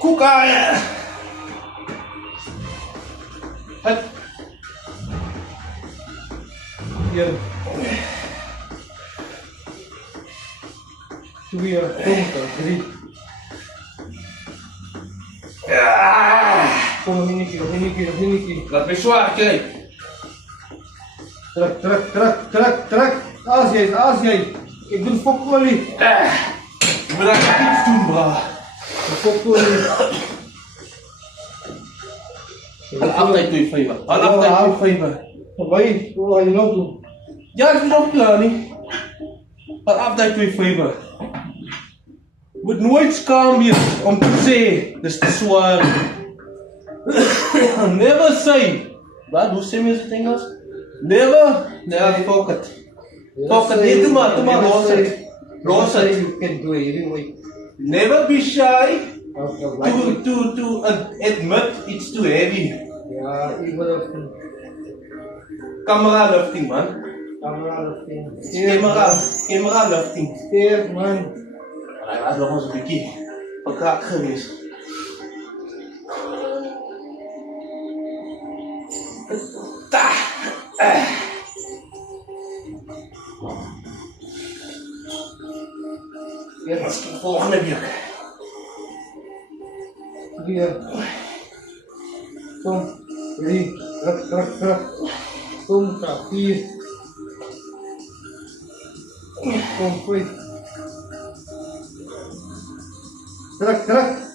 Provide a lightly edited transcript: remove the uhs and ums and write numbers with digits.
Kukaya. Hup. Hier. Weer, drie. Kom, Hiniki. Laat me zwaar, kijk. Trek. Aas jij. Ik doe fokolie. Ik moet daar iets doen, bro. Fokolie. Altijd 2-5. Altijd 2-5. Vai, wat ga je nog doen? Ja, ik ben nog klaar niet. Maar altijd 2-5. Moet nooit skaam wees om te sê, dis te swaar. Never say. Wat, hoe sê mense dit Engels? Never, fuck it. Fuck it, nee, doe maar, los it. You can do it. Never be shy to admit it's too heavy. Ja, ik wil ook een Camera lifting, man. Camera lifting. sterk, man. Hij was nog eens een beetje verkraakt geweest. Ja, dat is de volgende week. Weer. Kom. 3. Trek. Kom, 4. Kom, 5. Trek.